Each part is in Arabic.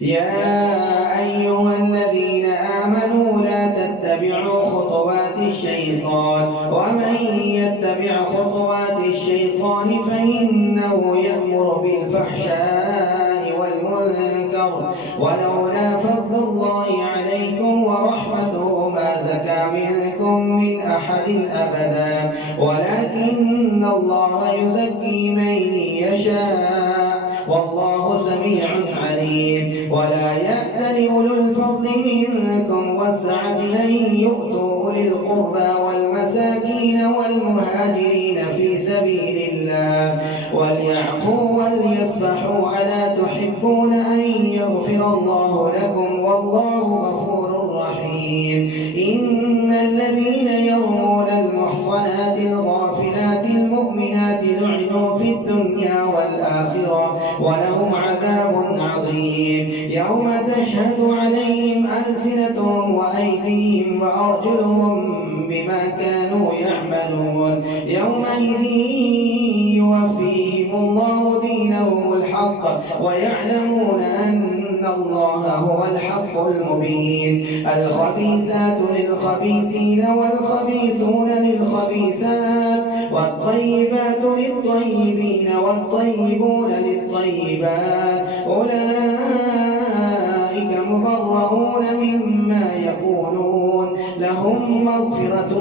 يا أيها الذين آمنوا لا تتبعوا خطوات الشيطان ومن يتبع خطوات الشيطان فإنه يأمر بالفحشاء والمنكر ولولا فضل الله عليكم ورحمته ما زكى منكم من أحد أبدا ولكن الله يزكي من يشاء والله سميع عليم ولا يأتل أولو الفضل منكم والسعة أن يؤتوا أولي القربى والمساكين والمهاجرين في سبيل الله وليعفوا وليصفحوا ألا تحبون أن يغفر الله لكم والله غفور رحيم إن الذين يرمون المحصنات الغافلات المؤمنات لعنوا في الدنيا والآخرة ولهم عذاب عظيم يوم تشهد عليهم ألسنتهم وأيديهم وأرجلهم بما كانوا يعملون يومئذ يوفيهم الله دينهم الحق ويعلمون أن الله هو الحق المبين الخبيثات للخبيثين والخبيثون للخبيثات والطيبات للطيبين والطيبون للطيبات أولئك مبرؤون مما يقولون لهم مغفرة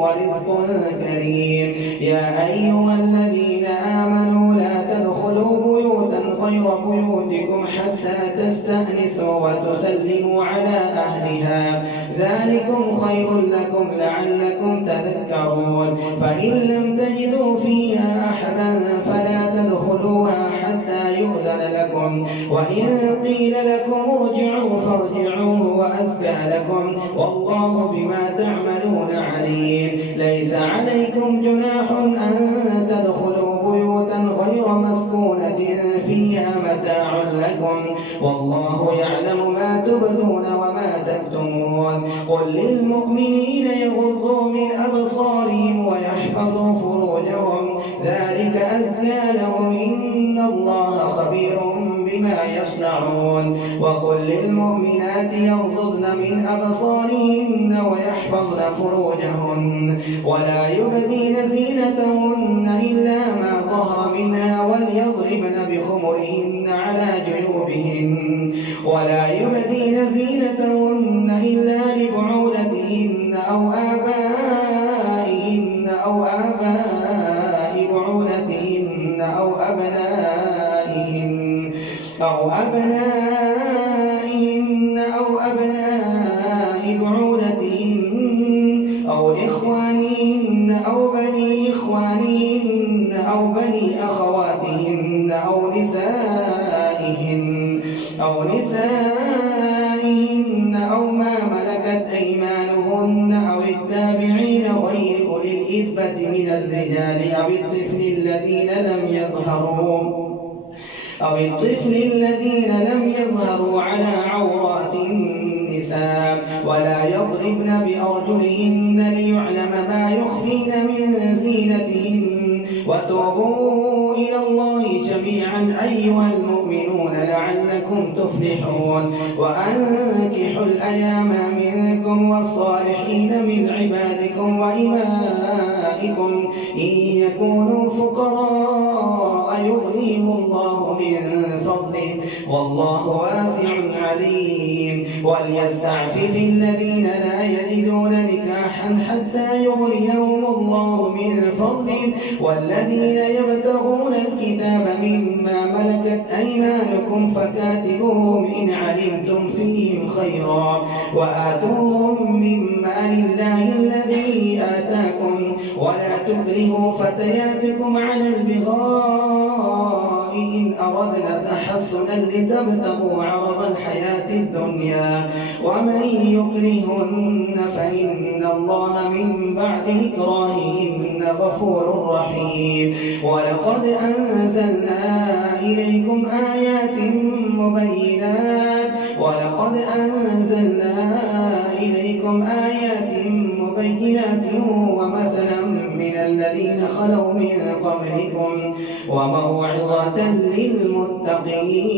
ورزق كريم يا أيها الذين آمنوا لا تدخلوا بيوتا غير بيوتكم حتى تستأنسوا وتسلموا على أهلها ذلكم خير لكم لعلكم تذكرون فإن لم تجدوا فيها أحدا فلا تدخلوها حتى يؤذن لكم وإن قيل لكم ارجعوا فارجعوا وأزكى لكم والله بما تعملون عليم ليس عليكم جناح أن تدخلوا بيوتا غير مسكونة فيها متاع لكم والله يعلم ما تبدون وما تكتمون قل للمؤمنين يغضوا من أبصارهم ويحفظوا فروجهم ذلك أزكى لهم إن الله خبير بما يصنعون وقل للمؤمنات يغضضن من أبصارهن ويحفظن فروجهن ولا يبدين زينتهن إلا ما ظهر منها وليضربن بخمرهن على جيوبهن ولا يبدين زينتهن إلا لبعولتهن أو آبائهن أو آباء بعولتهن أو أبنائهن أو أبناء بعولتهن أو إخوانهن أو بني إخوانهن أو بني أخواتهن أو نسائهن أو ما ملكت أيمانهن أو التابعين غير أولي الإربة من الرجال أو الطفل الذين لم يظهروا على عورات النساء ولا يضربن بأرجلهن ليعلم ما يخفين من زينتهن وتوبوا إلى الله جميعا أيها المؤمنون لعلكم تفلحون وأنكحوا الأيام منكم والصالحين من عبادكم وإمائكم إن يكونوا فقراء يغنيهم الله من فضله والله واسع عليم وليستعفف الذين لا يجدون نكاحا حتى يغنيهم الله من فضله والذين يبتغون الكتاب مما ملكت أيمانكم فكاتبوهم إن علمتم فيهم خيرا وآتوهم مما لله الذي آتاكم ولا تكرهوا فتياتكم على البغاء إن أردنا تحصنا لتبتغوا عرض الحياة الدنيا ومن يكرهن فإن الله من بعد إكراههن غفور رحيم ولقد أنزلنا إليكم آيات مبينات ومثلا من الذين خلوا من قبلكم وموعظة للمتقين.